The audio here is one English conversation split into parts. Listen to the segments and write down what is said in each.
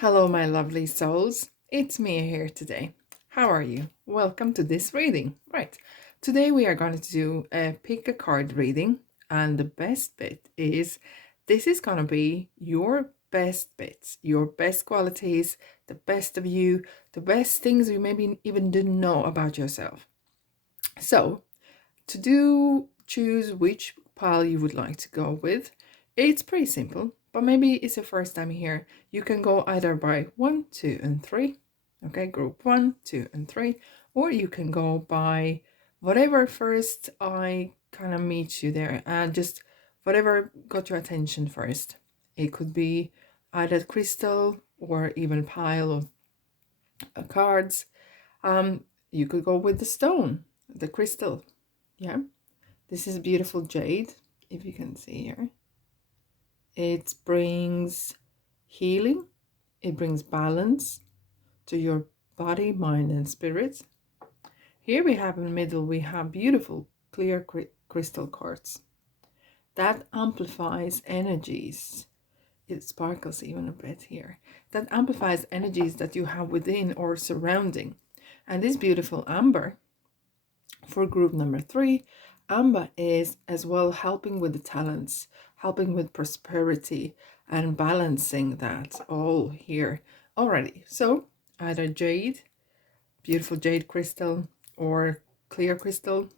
Hello, my lovely souls. It's Mia here today. How are you? Welcome to this reading. Right. Today we are going to do a pick a card reading, and the best bit is this is going to be your best bits, your best qualities, the best of you, the best things you maybe even didn't know about yourself. So, to do choose which pile you would like to go with, it's pretty simple, but maybe it's your first time here. You can go either by 1, 2, and 3. Okay, group 1, 2, and 3. Or you can go by whatever first I kind of meet you there, and just whatever got your attention first. It could be either crystal or even pile of cards. You could go with the stone, the crystal. Yeah. This is beautiful jade, if you can see here. It brings healing. It brings balance to your body, mind, and spirit. Here we have in the middle, we have beautiful clear crystal quartz. That amplifies energies. It sparkles even a bit here. That amplifies energies that you have within or surrounding. And this beautiful amber, for group number 3, amber is as well helping with the talents, helping with prosperity and balancing that all here already. So either jade, beautiful jade crystal, or clear crystal,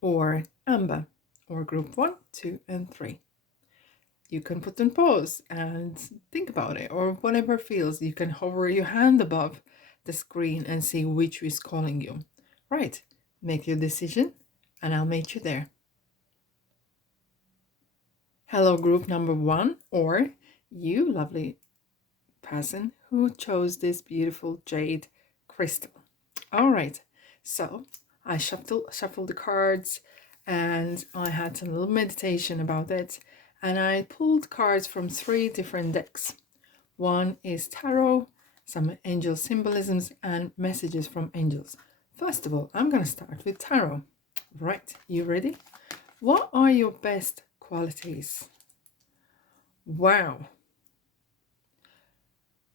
or amber, or group 1, 2, and 3. You can put on pause and think about it, or whatever feels. You can hover your hand above the screen and see which is calling you. Right, make your decision and I'll meet you there. Hello, group number 1, or you lovely person who chose this beautiful jade crystal. All right, so I shuffled the cards and I had some little meditation about it, and I pulled cards from 3 different decks. One is tarot, some angel symbolisms, and messages from angels. First of all, I'm going to start with tarot. Right, you ready? What are your best qualities? Wow.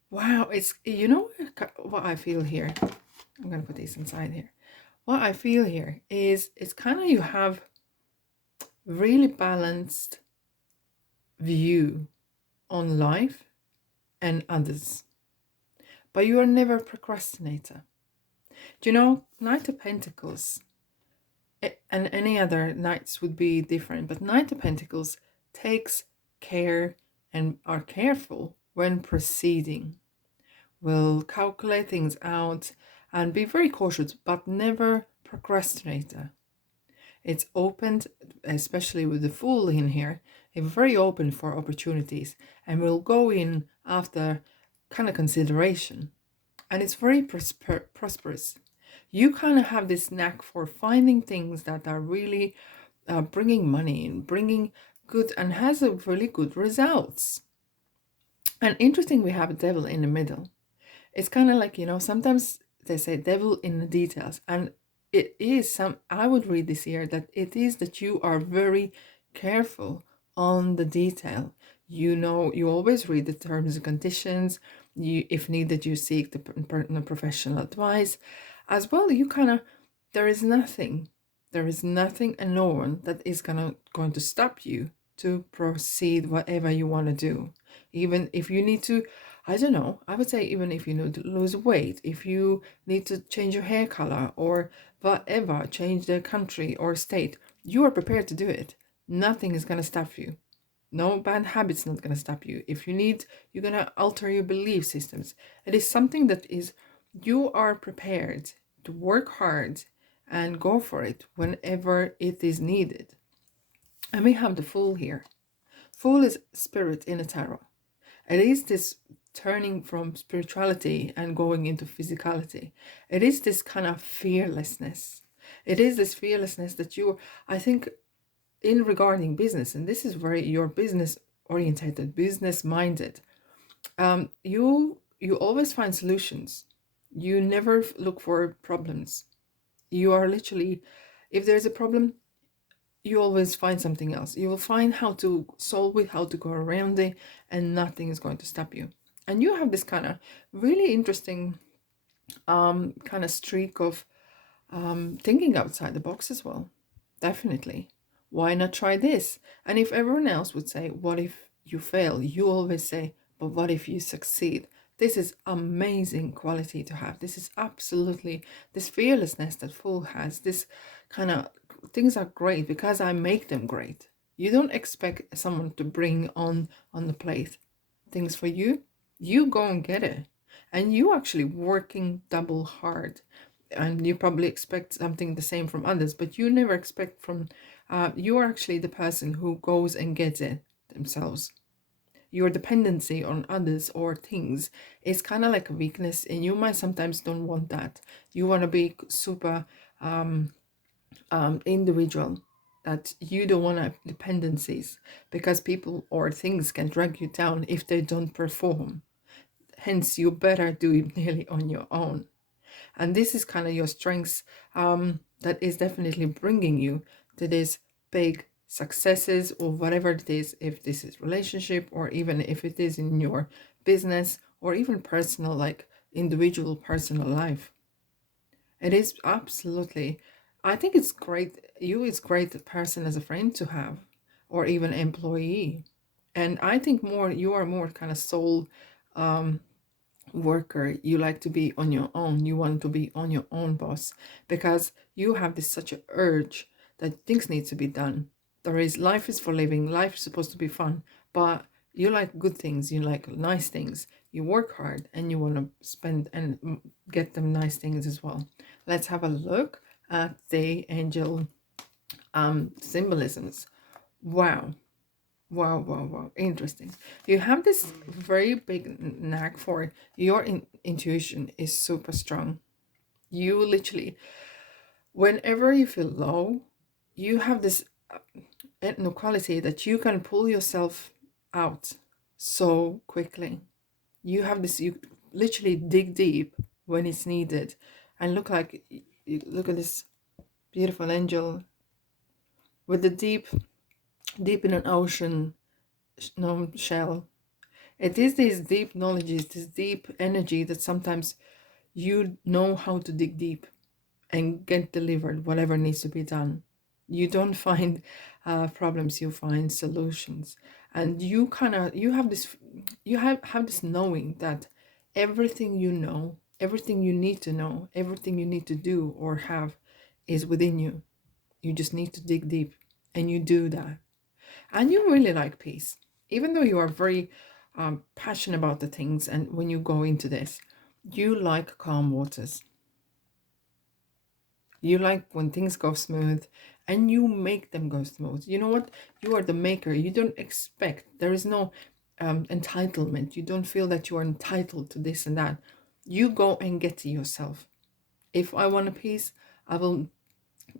Wow, it's, you know what I feel here? I'm going to put these inside here. What I feel here is it's kind of you have really balanced view on life and others, but you are never a procrastinator. Do you know, Knight of Pentacles and any other knights would be different, but Knight of Pentacles takes care and are careful when proceeding, will calculate things out and be very cautious, but never procrastinator. It's opened, especially with the Fool in here, it's very open for opportunities and will go in after kind of consideration. And it's very prosperous. You kind of have this knack for finding things that are really bringing money in, bringing good, and has a really good results. And interesting, we have a devil in the middle. It's kind of like, sometimes they say devil in the details, and it is I would read this here that it is that you are very careful on the detail. You always read the terms and conditions. If needed, you seek the professional advice as well. You kind of, there is nothing and no one that is going to stop you to proceed whatever you want to do. Even if you need to, I don't know, I would say even if you need to lose weight, if you need to change your hair color or whatever, change the country or state, you are prepared to do it. Nothing is going to stop you. No bad habits not going to stop you. If you need, you're going to alter your belief systems. It is something that is, you are prepared to work hard and go for it whenever it is needed. And we have the Fool here. Fool is spirit in a tarot. It is this turning from spirituality and going into physicality. It is this kind of fearlessness. It is this fearlessness that you, I think, in regarding business, and this is very, you're business orientated, business minded. You always find solutions. You never look for problems. You are literally, if there's a problem, you always find something else. You will find how to solve it, how to go around it, and nothing is going to stop you. And you have this kind of really interesting kind of streak of thinking outside the box as well. Definitely. Why not try this? And if everyone else would say, what if you fail? You always say, but what if you succeed? This is amazing quality to have. This is absolutely this fearlessness that Fool has. This kind of things are great because I make them great. You don't expect someone to bring on the plate things for you. You go and get it. And you actually working double hard, and you probably expect something the same from others, but you never expect from you are actually the person who goes and gets it themselves. Your dependency on others or things is kind of like a weakness, and you might sometimes don't want that. You want to be super individual, that you don't want to have dependencies because people or things can drag you down if they don't perform. Hence you better do it nearly on your own. And this is kind of your strengths, that is definitely bringing you to these big successes or whatever it is, if this is relationship or even if it is in your business or even personal, like individual personal life. It is absolutely, I think it's great. You is great person as a friend to have, or even employee. And I think more you are more kind of soul worker. You like to be on your own. You want to be on your own boss because you have this such a urge that things need to be done. There is life is for living. Life is supposed to be fun, but you like good things. You like nice things. You work hard and you want to spend and get them nice things as well. Let's have a look at the angel symbolisms. Wow. Wow, wow, wow. Interesting. You have this very big knack for your intuition is super strong. You literally, whenever you feel low, you have this quality that you can pull yourself out so quickly. You have this, you literally dig deep when it's needed. And look like, you look at this beautiful angel with the deep in an ocean shell. It is this deep knowledge, this deep energy that sometimes you know how to dig deep and get delivered whatever needs to be done. You don't find problems, you find solutions. And you kind of, you have this, have this knowing that everything you know, everything you need to know, everything you need to do or have is within you. You just need to dig deep, and you do that. And you really like peace, even though you are very passionate about the things. And when you go into this, you like calm waters. You like when things go smooth, and you make them go smooth. You know what? You are the maker. You don't expect, there is no entitlement. You don't feel that you are entitled to this and that. You go and get to yourself. If I want a peace, I will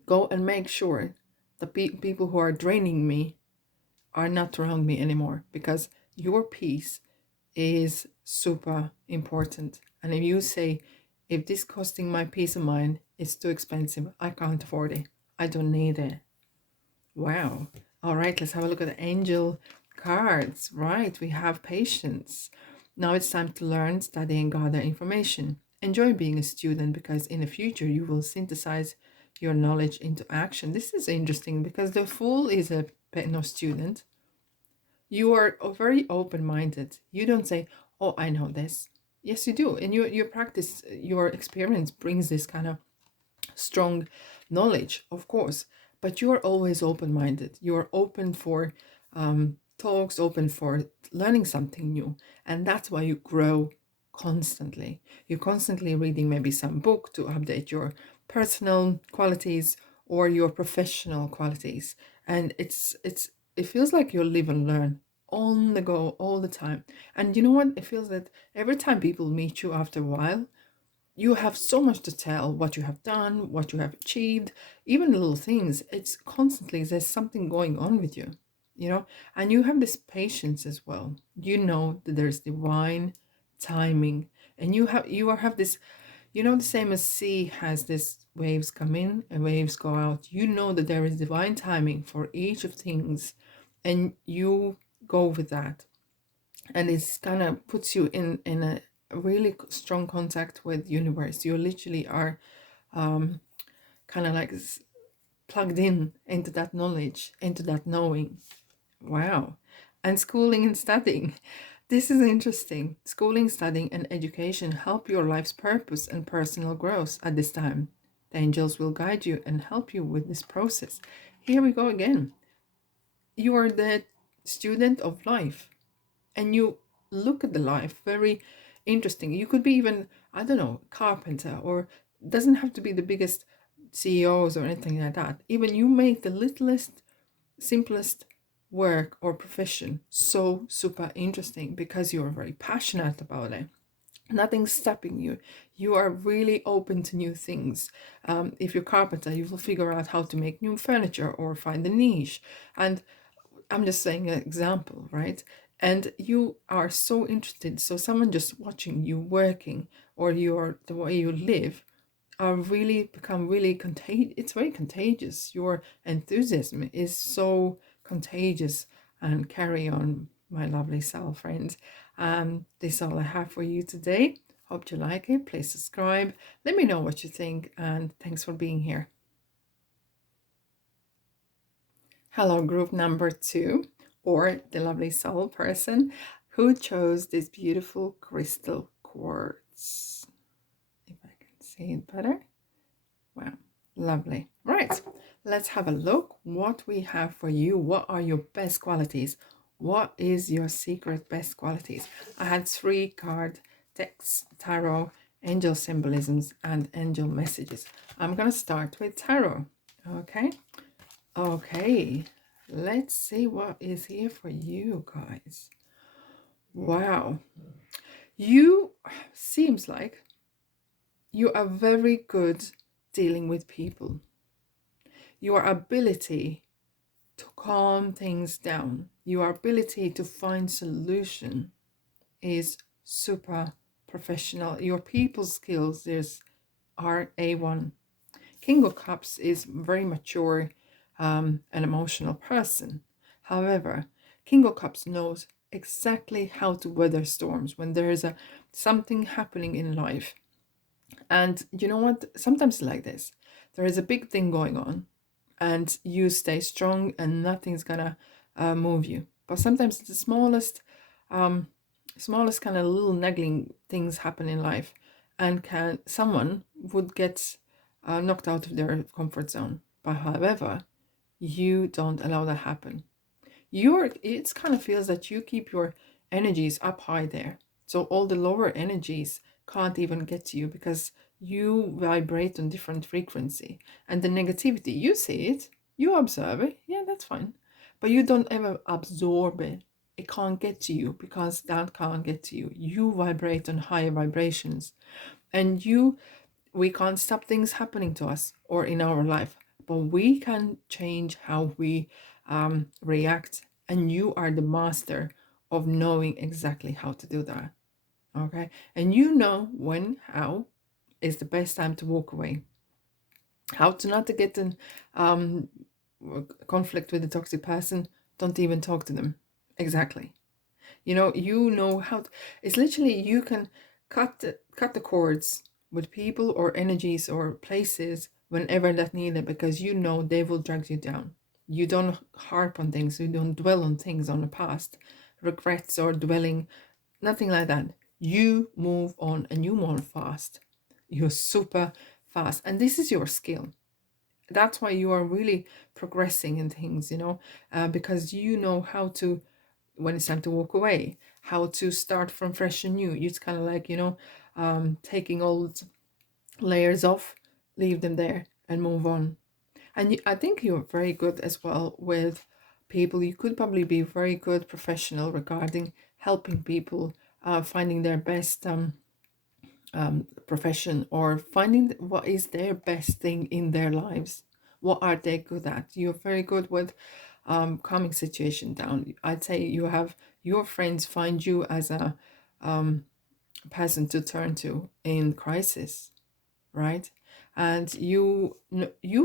go and make sure the people who are draining me are not around me anymore, because your peace is super important. And if you say, if this costing my peace of mind, it's too expensive, I can't afford it, I don't need it. Wow. All right, let's have a look at the angel cards. Right, we have patience. Now it's time to learn, study, and gather information. Enjoy being a student, because in the future you will synthesize your knowledge into action. This is interesting because the fool is a student. You are very open-minded. You don't say, oh, I know this. Yes, you do. And your practice, your experience brings this kind of strong knowledge, of course. But you are always open-minded. You are open for talks, open for learning something new. And that's why you grow constantly. You're constantly reading maybe some book to update your personal qualities or your professional qualities. And it feels like you live and learn on the go all the time. And you know what? It feels that every time people meet you after a while, you have so much to tell, what you have done, what you have achieved, even little things. It's constantly, there's something going on with you, you know, and you have this patience as well. You know that there's divine timing, and have this, you know, the same as sea has this waves come in and waves go out. You know that there is divine timing for each of things, and you go with that. and it's kind of puts you in a really strong contact with universe. You literally are kind of like plugged in into that knowledge, into that knowing. Wow. And schooling and studying. This is interesting. Schooling, studying, and education help your life's purpose and personal growth at this time. The angels will guide you and help you with this process. Here we go again. You are the student of life, and you look at the life very interesting. You could be even, I don't know, carpenter, or doesn't have to be the biggest CEOs or anything like that. Even you make the littlest, simplest work or profession so super interesting because you're very passionate about it. Nothing's stopping you. You are really open to new things. If you're carpenter, you will figure out how to make new furniture or find a niche. And I'm just saying an example, right? And you are so interested. So someone just watching you working, or the way you live, are really become really contagious. It's very contagious. Your enthusiasm is so contagious. And carry on, my lovely soul friends. This is all I have for you today. Hope you like it. Please subscribe. Let me know what you think, and thanks for being here. Hello, group number 2, or the lovely soul person who chose this beautiful crystal quartz. If I can see it better. Wow, lovely. Right, let's have a look what we have for you. What are your best qualities? What is your secret best qualities? I had 3 card decks: tarot, angel symbolisms, and angel messages. I'm going to start with tarot. Okay, let's see what is here for you guys. Wow, you seems like you are very good dealing with people. Your ability to calm things down, your ability to find solution is super professional. Your people skills are A1. King of Cups is very mature, an emotional person. However, King of Cups knows exactly how to weather storms when there is something happening in life. And you know what? Sometimes like this, there is a big thing going on, and you stay strong, and nothing's gonna move you. But sometimes the smallest kind of little nagging things happen in life, and someone would get knocked out of their comfort zone. But however, you don't allow that happen. It's kind of feels that you keep your energies up high there, so all the lower energies can't even get to you because you vibrate on different frequency. And the negativity, you see it, you observe it, yeah, that's fine, but you don't ever absorb it. It can't get to you because that can't get to you. You vibrate on higher vibrations, and we can't stop things happening to us or in our life, but we can change how we react. And you are the master of knowing exactly how to do that. Okay. And you know how is the best time to walk away, how to not to get in um, conflict with a toxic person. Don't even talk to them. Exactly. You know how to, it's literally you can cut the cords with people or energies or places whenever that needed, because you know they will drag you down. You don't harp on things, you don't dwell on things on the past, regrets or dwelling, nothing like that. You move on, and you move fast. You're super fast, and this is your skill. That's why you are really progressing in things, because you know how to, when it's time to walk away, how to start from fresh and new. It's kind of like, taking old layers off, leave them there, and move on. And I think you're very good as well with people. You could probably be very good professional regarding helping people finding their best profession, or finding what is their best thing in their lives. What are they good at? You're very good with calming situation down. I'd say you have your friends find you as a person to turn to in crisis, right? And you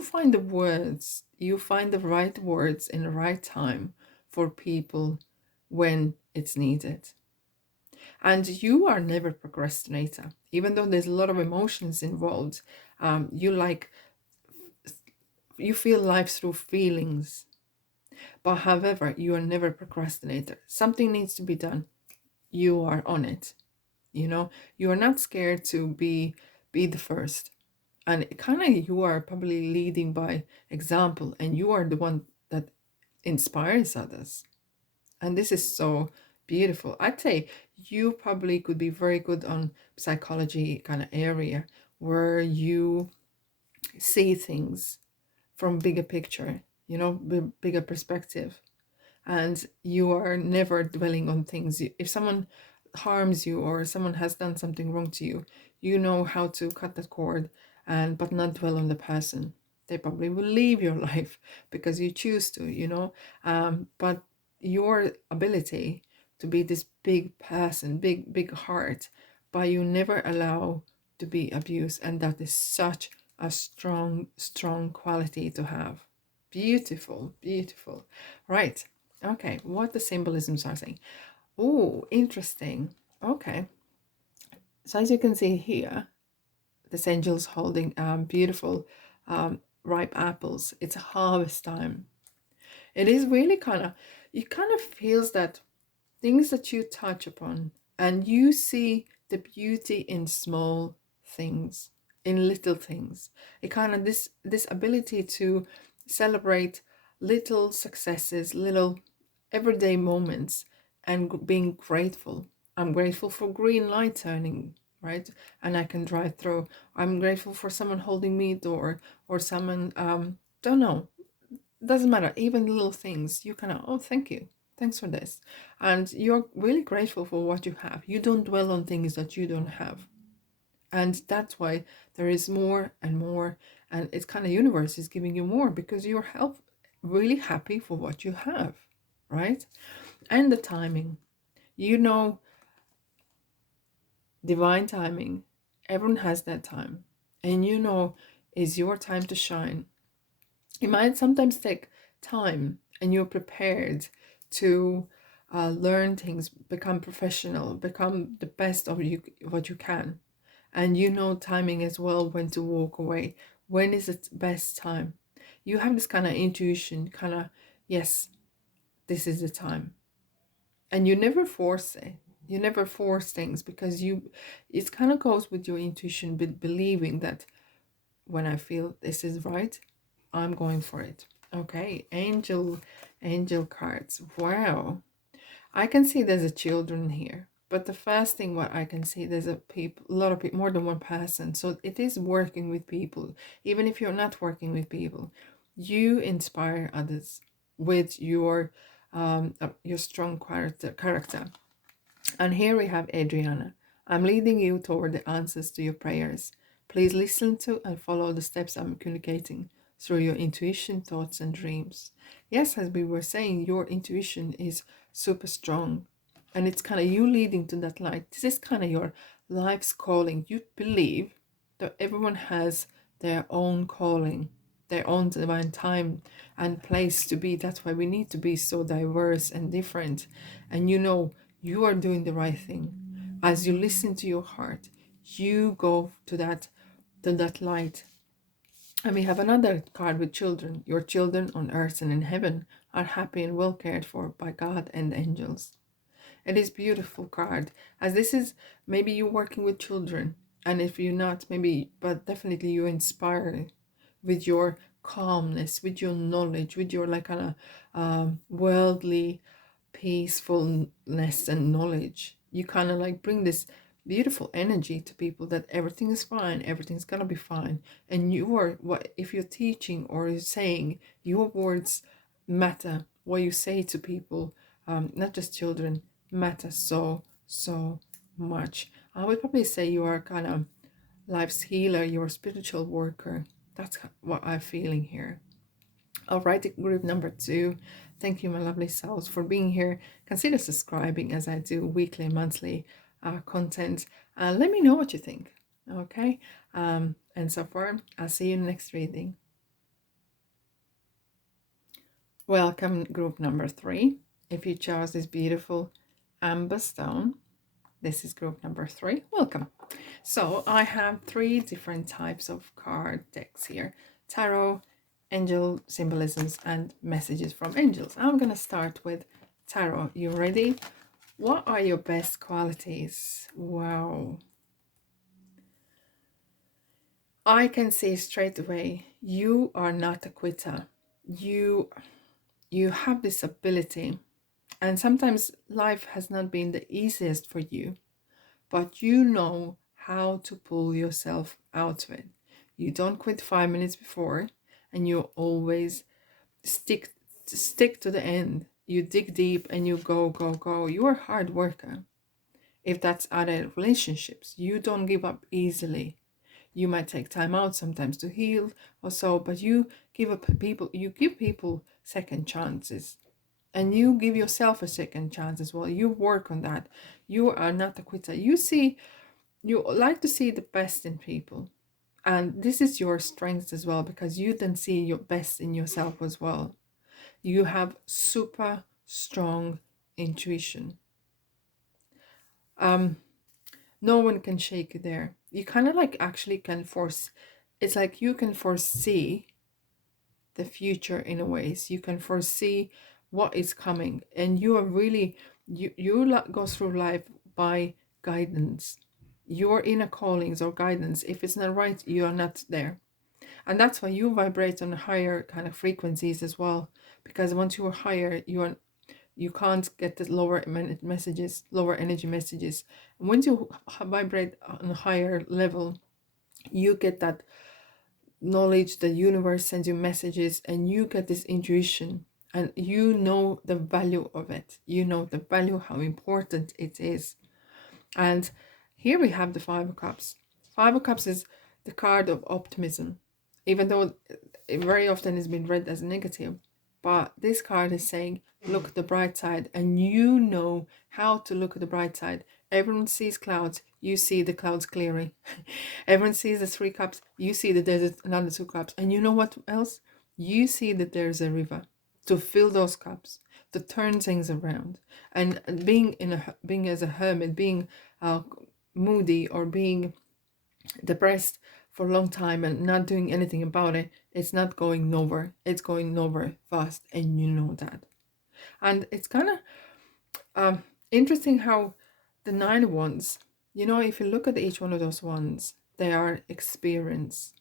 find the words, you find the right words in the right time for people when it's needed. And you are never procrastinator, even though there's a lot of emotions involved. You like, you feel life through feelings, but however, you are never procrastinator. Something needs to be done, you are on it. You know, you are not scared to be the first. And kind of, you are probably leading by example, and you are the one that inspires others. And this is so beautiful. I'd say you probably could be very good on psychology kind of area, where you see things from bigger picture, you know, bigger perspective. And you are never dwelling on things. If someone harms you or someone has done something wrong to you, you know how to cut that cord, and but not dwell on the person. They probably will leave your life because you choose to, you know. But your ability to be this big person, big heart, but you never allow to be abused, and that is such a strong quality to have. Beautiful, beautiful. Right. Okay, what the symbolisms are saying. Oh, interesting. Okay. So as you can see here, this angel's holding beautiful ripe apples. It's harvest time. It is really kind of, it kind of feels that things that you touch upon, and you see the beauty in small things, in little things. It kind of, this ability to celebrate little successes, little everyday moments, and being grateful. I'm grateful for green light turning, right? And I can drive through. I'm grateful for someone holding me door, or someone, don't know, doesn't matter, even little things. You kind of, oh, thank you, thanks for this. And you're really grateful for what you have. You don't dwell on things that you don't have. And that's why there is more and more, and it's kind of, universe is giving you more because you're really happy for what you have, right? And the timing, you know, divine timing, everyone has that time, and you know, is your time to shine. It might sometimes take time, and you're prepared to learn things, become professional, become the best of you what you can. And you know timing as well, when to walk away, when is it best time. You have this kind of intuition, kind of, yes, this is the time. And you never force it, you never force things, because you, it kind of goes with your intuition, believing that when I feel this is right, I'm going for it. Okay, angel cards. Wow. I can see there's a children here. But the first thing what I can see, there's a lot of people, more than one person. So it is working with people. Even if you're not working with people, you inspire others with your strong character. And here we have Adriana. I'm leading you toward the answers to your prayers. Please listen to and follow the steps I'm communicating through your intuition, thoughts, and dreams. Yes, as we were saying, your intuition is super strong. And it's kind of you leading to that light. This is kind of your life's calling. You believe that everyone has their own calling, their own divine time and place to be. That's why we need to be so diverse and different. And you know, you are doing the right thing. As you listen to your heart, you go to that light. And we have another card with children. Your children on earth and in heaven are happy and well cared for by God and angels. It is beautiful card, as this is, maybe you're working with children, and if you're not, maybe, but definitely you inspire with your calmness, with your knowledge, with your like kind of worldly peacefulness and knowledge. You kind of like bring this beautiful energy to people, that everything is fine, everything's gonna be fine. And you are, what if you're teaching or you're saying, your words matter. What you say to people, not just children, matter so much. I would probably say you are kind of life's healer, you're a spiritual worker. That's what I'm feeling here. All right, group number 2. Thank you, my lovely souls, for being here. Consider subscribing, as I do weekly and monthly content. Let me know what you think. Okay, and so far, I'll see you in the next reading. Welcome, group number 3. If you chose this beautiful amber stone, This is group number 3. Welcome. So I have 3 different types of card decks here: tarot, angel symbolisms, and messages from angels. I'm going to start with tarot. You ready? What are your best qualities? Wow. I can see straight away, you are not a quitter. You have this ability, and sometimes life has not been the easiest for you, but you know how to pull yourself out of it. You don't quit 5 minutes before, and you always stick to the end. You dig deep and you go. You are a hard worker. If that's other relationships, you don't give up easily. You might take time out sometimes to heal or so, but you give people second chances. And you give yourself a second chance as well. You work on that. You are not a quitter. You like to see the best in people. And this is your strength as well, because you then see your best in yourself as well. You have super strong intuition. No one can shake you there. You kind of like actually can it's like you can foresee the future in a way. So you can foresee what is coming, and you are really, you go through life by guidance. Your inner callings or guidance, if it's not right, you are not there. And that's why you vibrate on higher kind of frequencies as well, because once you are higher, you can't get the lower messages, lower energy messages. And once you vibrate on a higher level, you get that knowledge, the universe sends you messages, and you get this intuition, and you know the value of it. You know the value, how important it is. And here we have the Five of Cups. Five of Cups is the card of optimism, even though it very often has been read as negative. But this card is saying, look at the bright side, and you know how to look at the bright side. Everyone sees clouds, you see the clouds clearing. Everyone sees the 3 cups, you see that there's another 2 cups. And you know what else? You see that there's a river to fill those cups, to turn things around. And being as a hermit, being moody or being depressed for a long time and not doing anything about it, it's not going nowhere. It's going nowhere fast, and you know that. And it's kind of interesting how the 9 of Wands, if you look at each one of those ones, they are experience.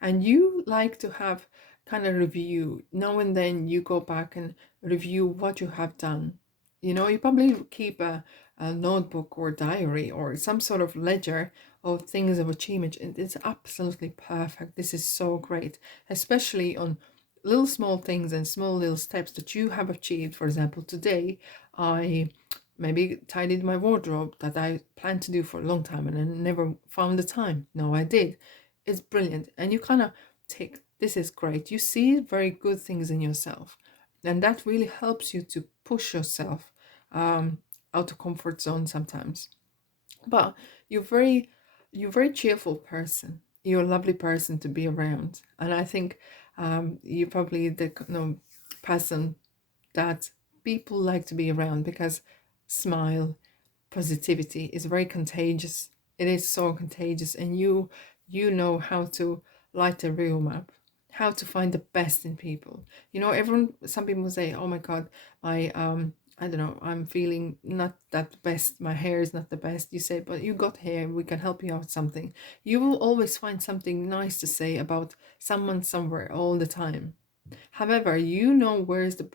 And you like to have kind of review. Now and then you go back and review what you have done. You probably keep a notebook or diary or some sort of ledger of things of achievement. It's absolutely perfect. This is so great, especially on little small things and small little steps that you have achieved. For example, today I maybe tidied my wardrobe that I planned to do for a long time and I never found the time. No, I did. It's brilliant. And you kind of take, this is great. You see very good things in yourself. And that really helps you to push yourself out of comfort zone sometimes. But you're very cheerful person. You're a lovely person to be around. And I think you're probably the person that people like to be around, because smile, positivity is very contagious. It is so contagious, and you know how to light a room up, how to find the best in people. Some people say, oh my god, my I don't know, I'm feeling not that best, my hair is not the best. You say, but you got hair, we can help you out with something. You will always find something nice to say about someone somewhere all the time. However, you know where's the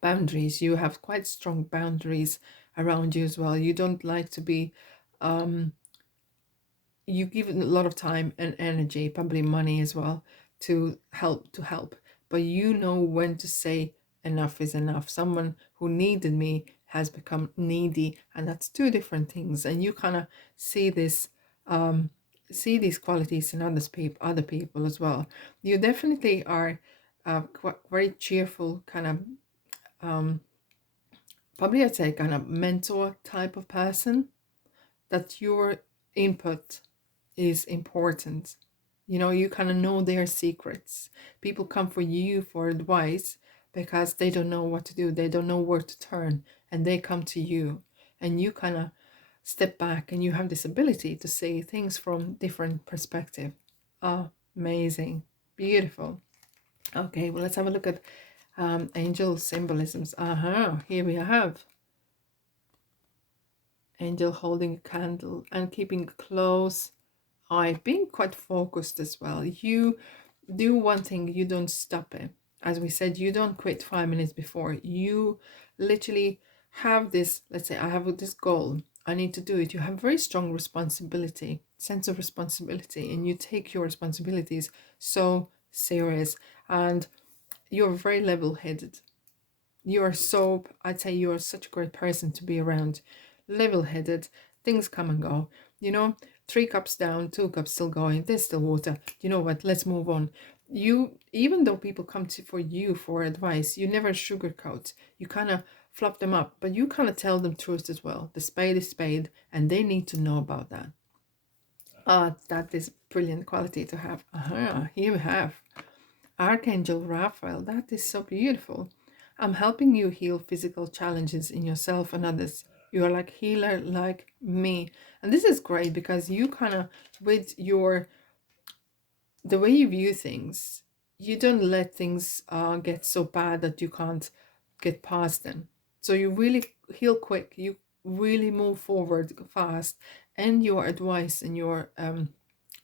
boundaries. You have quite strong boundaries around you as well. You don't like to be you give it a lot of time and energy, probably money as well, to help, but you know when to say enough is enough. Someone who needed me has become needy, and that's 2 different things. And you kind of see this see these qualities in other people as well. You definitely are very cheerful, kind of probably I'd say kind of mentor type of person, that your input is important. You kind of know their secrets. People come for you for advice because they don't know what to do. They don't know where to turn, and they come to you. and you kind of step back and you have this ability to see things from different perspective. Amazing. Beautiful. Okay, well, let's have a look at angel symbolisms. Here we have angel holding a candle and keeping a close eye, being quite focused as well. You do one thing, you don't stop it. As we said, you don't quit 5 minutes before. You literally have this, let's say I have this goal, I need to do it. You have very strong responsibility, sense of responsibility, and you take your responsibilities so serious, and you're very level-headed. You are so, I'd say you are such a great person to be around. Level-headed, things come and go. You know, 3 cups down, 2 cups still going, there's still water. You know what, let's move on. You, even though people come to for you for advice, you never sugarcoat. You kind of flop them up, but you kind of tell them truth as well. The spade is spade, and they need to know about that. That is brilliant quality to have. Here we have Archangel Raphael. That is so beautiful. I'm helping you heal physical challenges in yourself and others. You are like healer like me. And this is great because you kind of, with your, the way you view things, you don't let things get so bad that you can't get past them. So you really heal quick. You really move forward fast. And your advice and your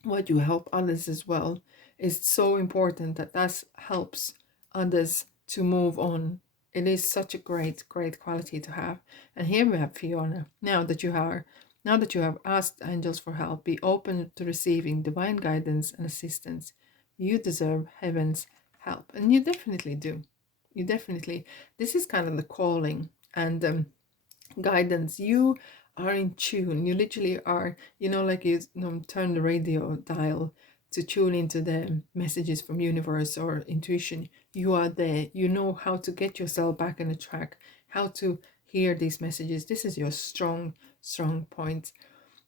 what you help others as well is so important, that helps others to move on. It is such a great quality to have. And here we have Fiona. Now that you have asked angels for help, be open to receiving divine guidance and assistance. You deserve heaven's help, and you definitely do. You definitely, this is kind of the calling and guidance. You are in tune. You literally are, like you turn the radio dial to tune into the messages from universe or intuition. You are there. You know how to get yourself back on the track, how to hear these messages. This is your strong point.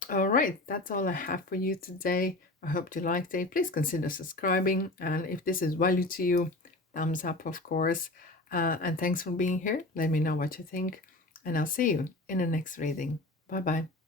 All right, that's all I have for you today. I hope you liked it. Please consider subscribing, and if this is value to you, thumbs up, of course. And thanks for being here. Let me know what you think, and I'll see you in the next reading. Bye bye.